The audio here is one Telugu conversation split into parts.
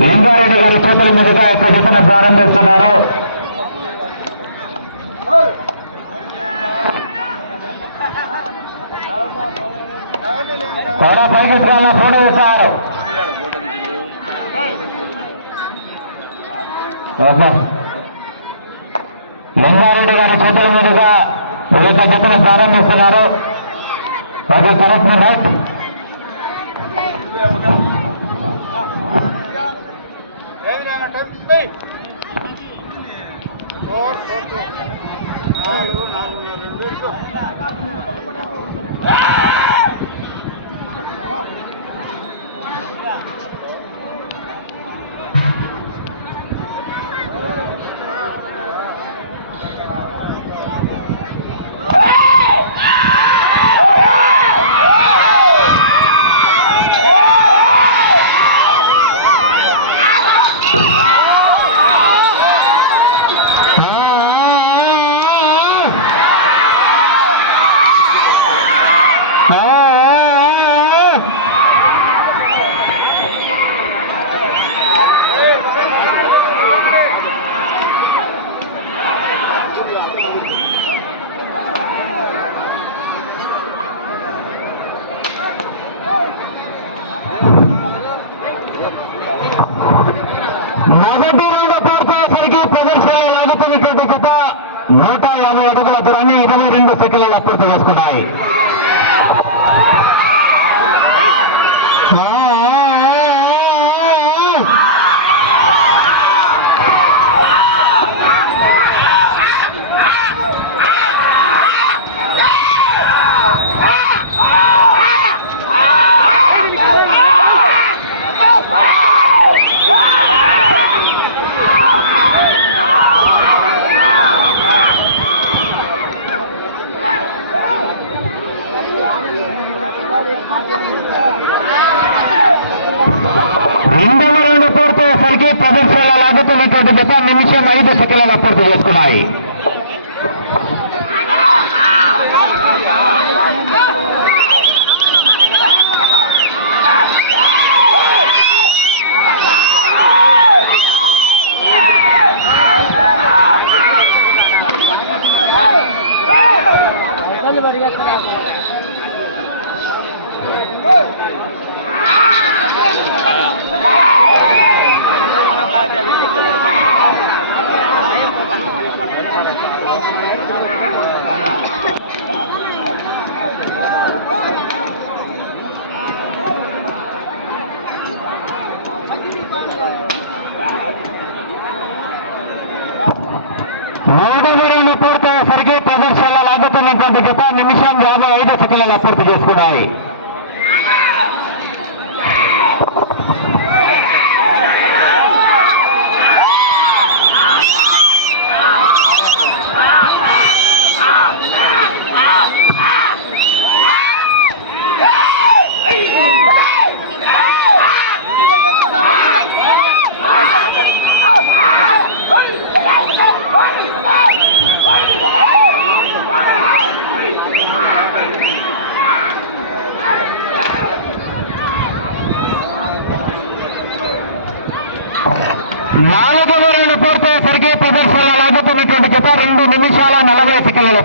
లింగారెడ్డి గారి చేతుల మీదుగా యొక్క జతను ప్రారంభిస్తున్నారు. కొడ పైకిలో పోటీ చేశారు. లింగారెడ్డి గారి చేతుల మీదుగా ఈ యొక్క జతను ప్రారంభిస్తున్నారు. ఒక కరెక్ట్ రైట్. మొదటి రౌండ్ పూర్తయ్యేసరికి ప్రదర్శనలో లాగుతున్నటువంటి జత 150 అడుగుల దూరాన్ని 22 సెకండ్ల పూర్తి చేసుకున్నాయి. నిమిషం 5 సెకండ్ల పూర్తి చేసుకున్నాయి. పూర్తయ్యేసరికి ప్రదర్శనలో లాగుతున్నటువంటి జత నిమిషం 55 సెకండ్ల పూర్తి చేసుకున్నాయి.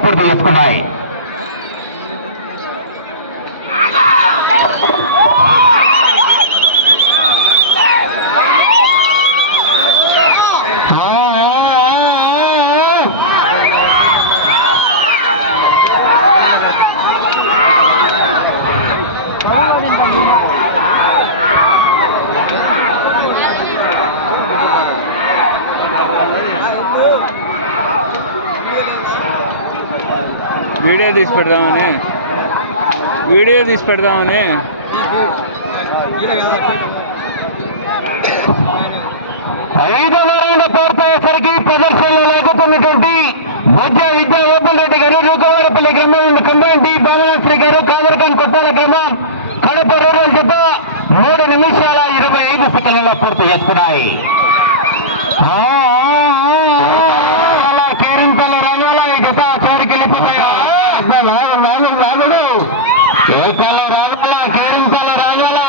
పూర్తి చేసుకున్నాయి. వీడియో తీసి పెడదామని 5వ రౌండ్ పూర్తయ్యేసరికి ప్రదర్శనలో లాగుతున్నటువంటి బొజ్జ విద్యా ఓపెన్ రెడ్డి గారు, రూకవారపల్లి గ్రామం కంబైన్ డి బాలనాశ్రీ గారు, కాదర్ఖాన్ కొట్టాల గ్రామం, కడప రూరల్ జత 3 నిమిషాల 25 సెకండ్ల పూర్తి చేసుకున్నాయి. కేరింతలు రంగాల ఈ జత చివరికి వెళ్ళిపోతాయా? ఏకాల రావాలా, కేరింతలు రావాలా?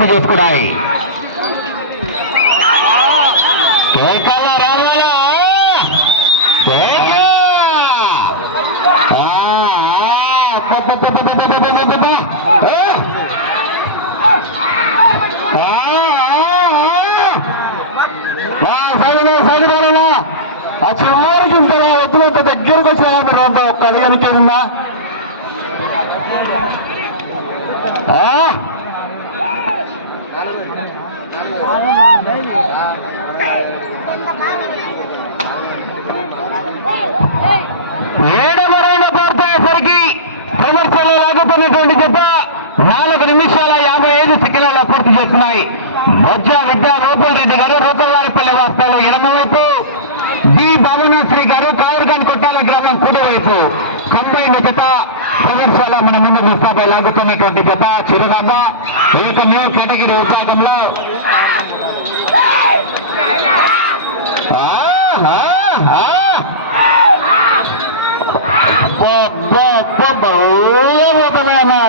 పూర్తి చేసుకున్నాయి. రావాలా సరిపడనా ఆ చివరికి ఇంత ఎత్తులంత దగ్గరకు వచ్చినా మీరు ఒక్క అడిగానికి ఏదన్నా ఏడవ రౌండ్ పూర్తయ్యేసరికి ప్రదర్శనలో లాగుతున్నటువంటి జత 4 నిమిషాల 55 సెకండ్ల పూర్తి చేస్తున్నాయి. బొజ్జ విద్యా గోపాల్ రెడ్డి గారు రూపల్లారిపల్లి వాస్తవాలు ఎడమవైపు, డి భావనాశ్రీ గారు కావరగాన్ కొట్టాల గ్రామం కుడివైపు కంబైన్ జత ప్రదర్శనలో మన ముందు ముస్తాపై లాగుతున్నటువంటి జత చిరునామా ఏక న్యూ కేటగిరీ విభాగంలో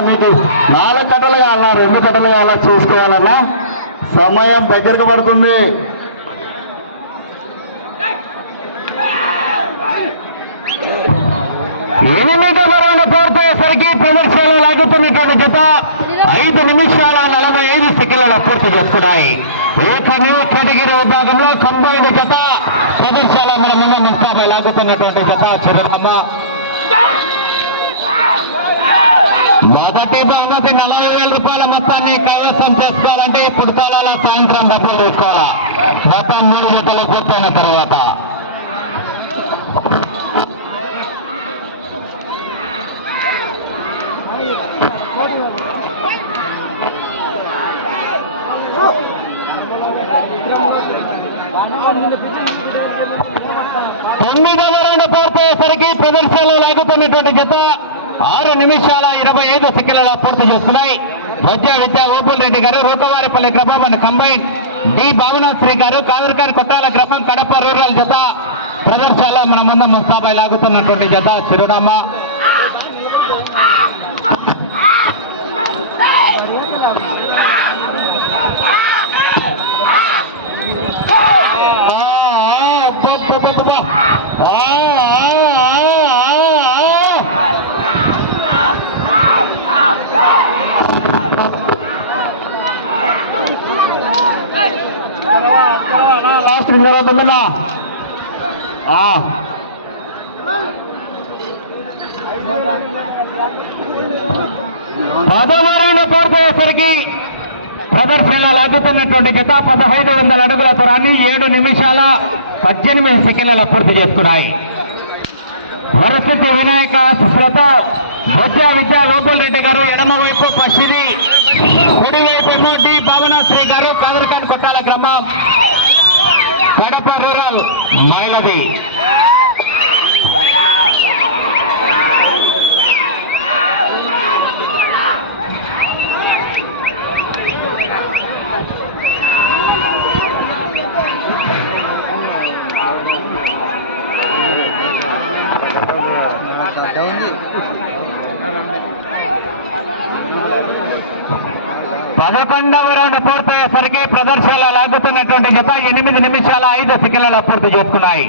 నీకు 4 కట్టలు కావాలా 2 కట్టలు కావాలా చూసుకోవాలన్నా సమయం దగ్గరకు పడుతుంది. ఎనిమిదవ రౌండ్ పూర్తయ్యేసరికి ప్రదర్శనలో లాగుతున్నటువంటి జత 5 నిమిషాల 45 సెకండ్ల పూర్తి చేస్తున్నాయి. ఏకమే కేటగిరీ విభాగంలో కంబైన్ జత ప్రదర్శనలో మన ముందు ముస్తాపై లాగుతున్నటువంటి జత చిరునామా మొదటి బహుమతి 40,000 రూపాయల మొత్తాన్ని కైవసం చేసుకోవాలంటే ఇప్పుడు తాళాల సాయంత్రం డబ్బులు తీసుకోవాలా. మొత్తం 3 జతలు పూర్తయిన తర్వాత తొమ్మిదవ రౌండ్ పూర్తయ్యేసరికి ప్రదర్శనలో లాగుతున్నటువంటి జత 6 నిమిషాల 25 సెకండ్ల పూర్తి చేస్తున్నాయి. బొజ్జ విద్యా గోపాల్ రెడ్డి గారు రూకవారిపల్లి గ్రామం అండ్ కంబైన్, డి భావనాశ్రీ గారు కావరగాన్ కొట్టాల గ్రామం కడప రూరల్ జత ప్రదర్శనలో మన ముందు ముస్తాబై లాగుతున్నటువంటి జత చిరునామా లాస్ట్ తొమ్మిది 10వ రౌండ్ పూర్తయ్యేసరికి ప్రదర్శనలో లాగుతున్నటువంటి జత 1500 అడుగుల దూరాన్ని 7 నిమిషాల 18 సెకండ్ల పూర్తి చేసుకున్నాయి. వరసిద్ధి వినాయక శిష్యులతో బొజ్జ విద్యా గోపాల్ రెడ్డి గారు ఎడమవైపు పశ్చిమి, కుడివైపు డి భావనాశ్రీ గారు కాదర్ఖాన్ కొట్టాల గ్రామం కడప రూరల్ మైలది. పదకొండవ రౌండ్ పూర్తయ్యేసరికి ప్రదర్శనలో లాగుతున్నటువంటి జత 8 నిమిషాల 5 సెకండ్ల పూర్తి చేసుకున్నాయి.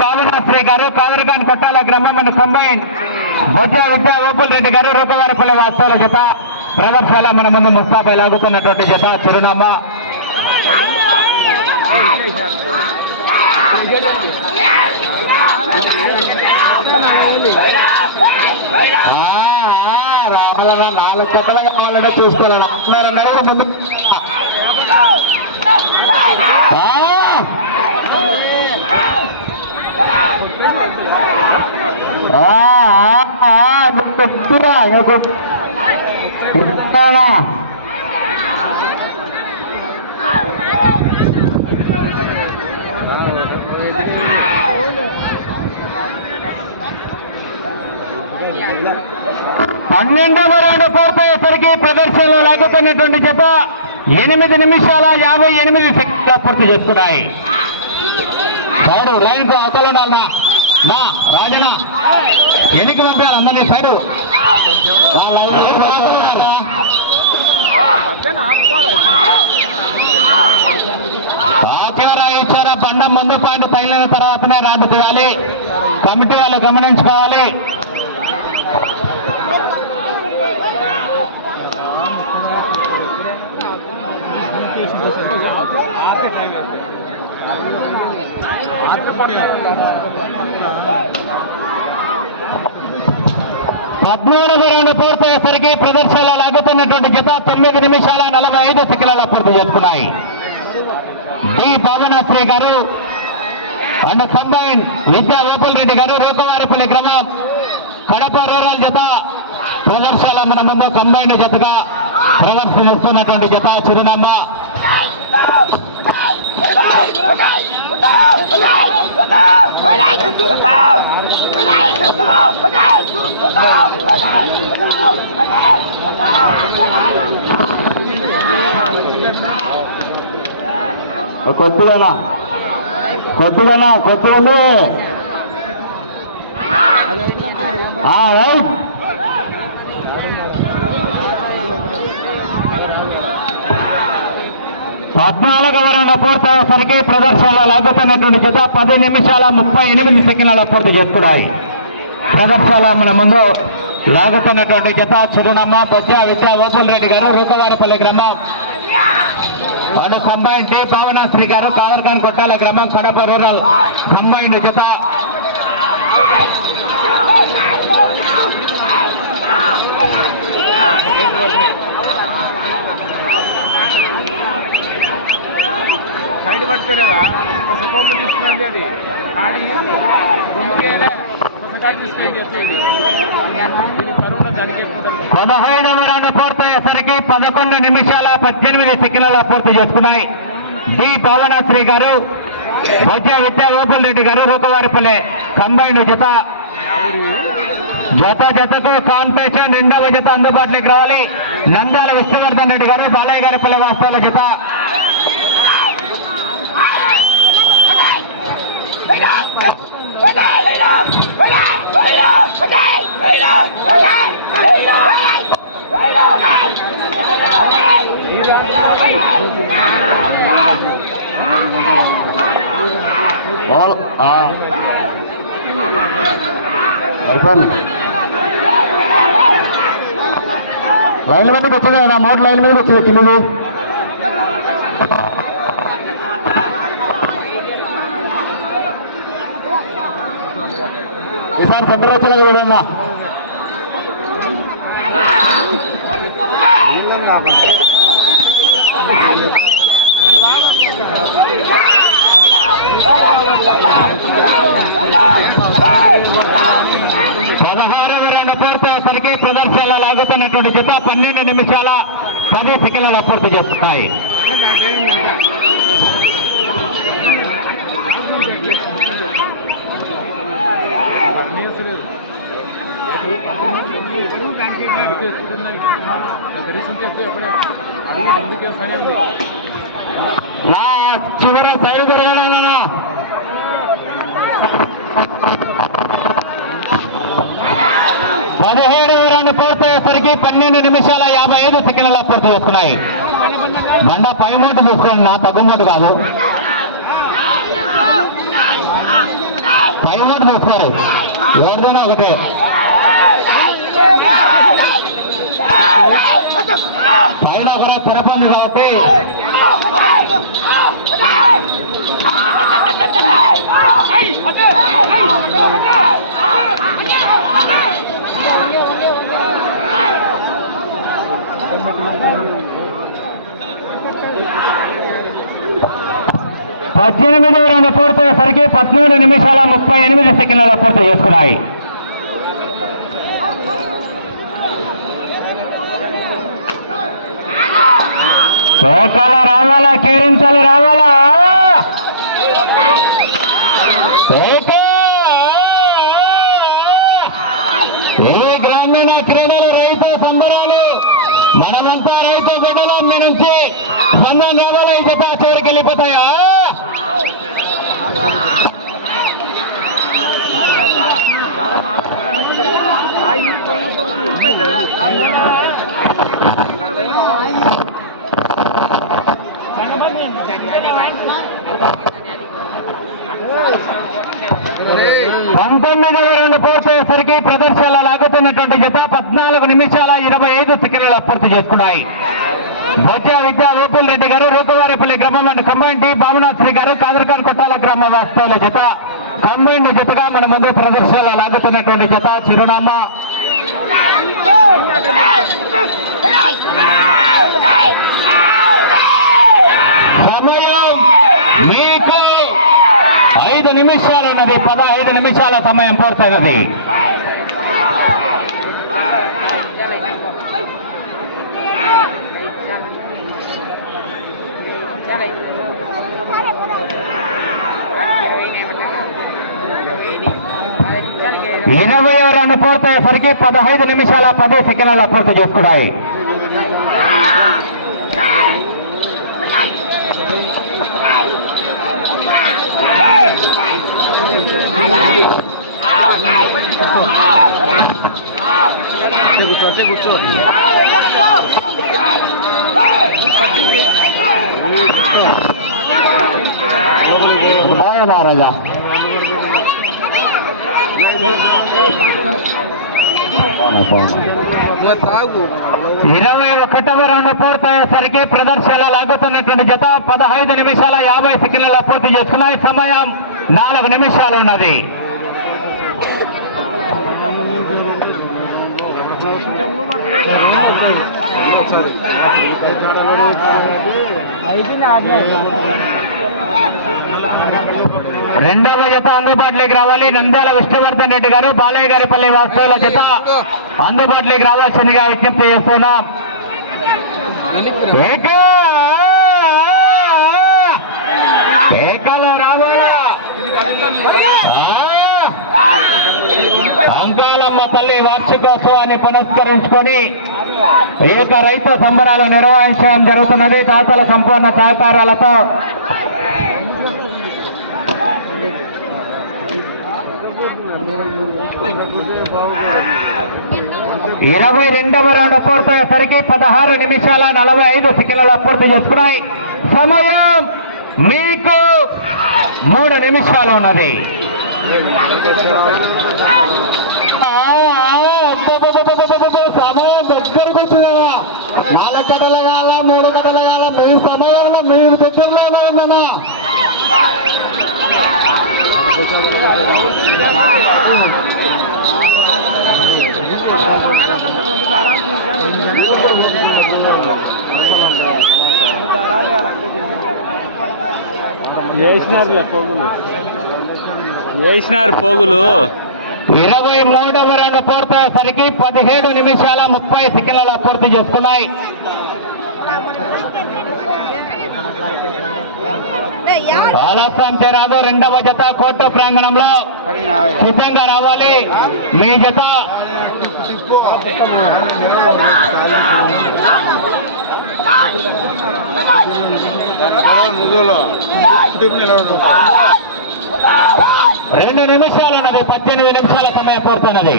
భావనాశ్రీ గారు కాదర్ఖాన్ కొట్టాల గ్రామం కంబైన్, బొజ్జ విద్యా గోపాల్ రెడ్డి గారు రూపవారిపల్లి వాస్తవాల జత ప్రదర్శనలో మన ముందు ముస్తాబై లాగుతున్నటువంటి జత చిరునామా రావాలన్నా 4 కట్టలు కావాలంటే చూసుకోవాలన్నా అన్నారన్నారు ముందు పన్నెండవ రౌండ్ పూర్తయ్యేసరికి ప్రదర్శనలో లాగుతున్నటువంటి జత 8 నిమిషాల 58 సెకండ్ల పూర్తి చేసుకున్నాయి. సైడు లైన్ అవతల ఉండాలన్నా నా రాజనా ఎన్నికి పంపాలి అందరినీ సైడు లైన్ చివర ఇచ్చారా బండం ముందు పాయింట్ తగిలిన తర్వాతనే రాడ్డు తీయాలి. కమిటీ వాళ్ళు గమనించుకోవాలి. పద్నాలుగు రౌండ్ పూర్తయ్యేసరికి ప్రదర్శనలో లాగుతున్నటువంటి జత 9 నిమిషాల 45 సెకండ్ల పూర్తి చేసుకున్నాయి. డి భావనాశ్రీ గారు అండ్ కంబైన్ విద్యా గోపాల్ రెడ్డి గారు రూకవారిపల్లి గ్రామం కడప రూరల్ జత ప్రదర్శనలో మన ముందు కంబైన్ జతగా ప్రదర్శనిస్తున్నటువంటి జత చిరునామా కొద్దిగా ఉంది. రైట్. పద్నాలుగు రౌండ్ పూర్తయ్యేసరికి ప్రదర్శనలో లాగుతున్నటువంటి జత 10 నిమిషాల 38 సెకండ్ల పూర్తి చేస్తున్నాయి. ప్రదర్శనలో మన ముందు లాగుతున్నటువంటి జత చిరునామా బొజ్జా విద్యా గోపాల్ రెడ్డి గారు రూకవారిపల్లి గ్రామం అండ్ కంబైన్ డి భావనాశ్రీ గారు కావర్ఖాన్ కొట్టాల గ్రామం కడప రూరల్ కంబైన్డ్ జత. పదహైదవ రౌండ్ పూర్తయ్యేసరికి 11 నిమిషాల 18 సెకండ్ల పూర్తి చేసుకున్నాయి. డి భావనాశ్రీ గారు బొజ్జా విద్యా గోపాల్ రెడ్డి గారు రూకవారిపల్లి కంబైన్డ్ జతకు కాంపిటీషన్. రెండవ జత అందుబాటులోకి రావాలి. నంద్యాల విష్ణువర్ధన్ రెడ్డి గారు బాలయ్య గారిపల్లి వాస్తవాల జత. లైన్ మీదకి వచ్చింది కదా, 3 లైన్ మీదకి వచ్చింది కింద. ఈసారి సెంటర్ వచ్చేలా కదా అన్న. పదహారవ రౌండ్ పూర్తయ్యేసరికి ప్రదర్శనలో లాగుతున్నటువంటి జత 12 నిమిషాల 10 సెకండ్ల పూర్తి చేస్తున్నాయి. చివర సైడ్ జరగాలన్నా. పదిహేడవ రౌండ్ పూర్తయ్యేసరికి 12 నిమిషాల 55 సెకండ్ల పూర్తి చేస్తున్నాయి. బండ పై మూట చూసుకోండి, నా తగ్గు మూట కాదు, పై మూట చూసుకోరు, ఎవరిదైనా ఒకటే. పైన ఒకరు తెరపంది కాబట్టి పద్దెనిమిదవ రౌండ్ పూర్తయ్యేసరికి 13 నిమిషాల 38 సెకండ్ల పూర్తి చేస్తున్నాయి. రావాలా, కీరించాలి, రావాలా. ఈ గ్రామీణ క్రీడలు రైతు సంబరాలు, మనమంతా రైతు గొడవలు మీ నుంచి స్పందన రావాలా. ఈ జత చివరికి వెళ్ళిపోతాయా? పంతొమ్మిదవ రౌండ్ పూర్తయ్యేసరికి ప్రదర్శనలో లాగుతున్నటువంటి జత 14 నిమిషాల 25 సెకండ్ల పూర్తి చేసుకున్నాయి. బొజ్జ విద్యా ఓపుల్ రెడ్డి గారు రూకవారిపల్లి గ్రామం అండ్ కంబైండ్ భావనాశ్రీ గారు కాదర్ఖాన్ కొట్టాల గ్రామ వాస్తవుల జత కంబైండ్ జతగా మన ముందు ప్రదర్శనలో లాగుతున్నటువంటి జత చిరునామా సమయం మీకు 5 నిమిషాలు ఉన్నది. 15 నిమిషాల సమయం పూర్తయినది. ఇరవై రన్ పూర్తయ్యేసరికి 15 నిమిషాల 10 సెకండ్ల పూర్తి చేసుకున్నాయి. కూర్చో రాజా 21వ రౌండ్ పూర్తయ్యేసరికి ప్రదర్శనలో లాగుతున్నటువంటి జత 15 నిమిషాల 50 సెకండ్ల పూర్తి చేసుకున్నాయి. సమయం 4 నిమిషాలు ఉన్నది. రెండవ జత అందుబాటులోకి రావాలి. నంద్యాల విష్ణువర్ధన్ రెడ్డి గారు బాలయ్య గారిపల్లి వాస్తవుల జత అందుబాటులోకి రావాల్సిందిగా విజ్ఞప్తి చేస్తున్నాం. ఏకలో రావాలా అంకాలమ్మ తల్లి వార్షికోత్సవాన్ని పునస్కరించుకొని ఏక రైతు సంబరాలు నిర్వహించడం జరుగుతున్నది. తాతల సంపూర్ణ సహకారాలతో 22వ రౌండ్ పూర్తయ్యేసరికి 16 నిమిషాల 45 సెకండ్ల పూర్తి చేసుకున్నాయి. సమయం మీకు 3 నిమిషాలు ఉన్నది. సమయం దగ్గరకు వచ్చిందా? 4 గంటల కాల 3 గంటల కాల మీ సమయంలో మీ దగ్గరలోనే ఉందన్నా. ఇరవై 23వ రన్ పూర్తయ్యేసరికి 17 నిమిషాల 30 సెకండ్ల పూర్తి చేసుకున్నాయి. ఆలస్యం చేరాదు. రెండవ జత కోర్టు ప్రాంగణంలో సిద్ధంగా రావాలి. మీ జత రెండు నిమిషాలు ఉన్నది. 18 నిమిషాల సమయం పూర్తున్నది.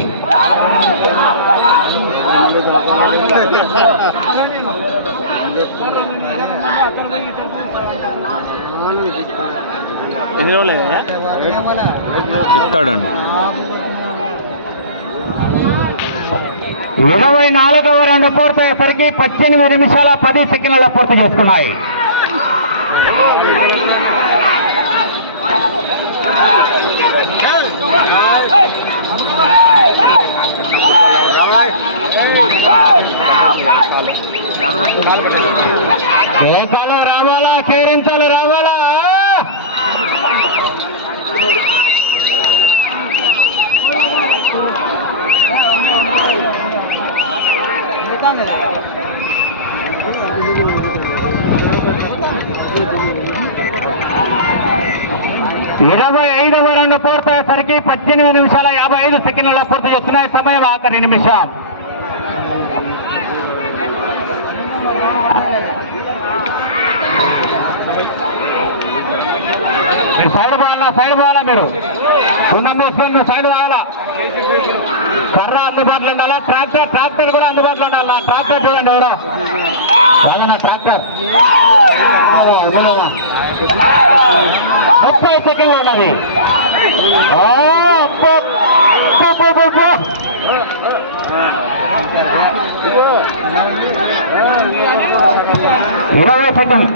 ఇరవై 24వ రౌండ్ పూర్తయ్యేసరికి 18 నిమిషాల 10 సెకండ్ల పూర్తి చేసుకున్నాయి. కేకాలు రావాలా, కేరించాలు రావాలా? ఇరవై 25వ రౌండ్ పూర్తయ్యేసరికి 18 నిమిషాల 55 సెకండ్ల పూర్తి చేస్తున్నాయి. సమయం ఆఖరి నిమిషం. మీరు సైడ్ పోవాలా మీరు సున్నం మూసుకొని సైడ్ రావాలా. కర్ర అందుబాటులో ఉండాలా. ట్రాక్టర్ కూడా అందుబాటులో ఉండాలి. నా ట్రాక్టర్ చూడండి ఎవరో కాదన్నా ట్రాక్టర్ 30 సెకండ్లు ఉన్నది. అబ్బో! 20 సెకండ్లు.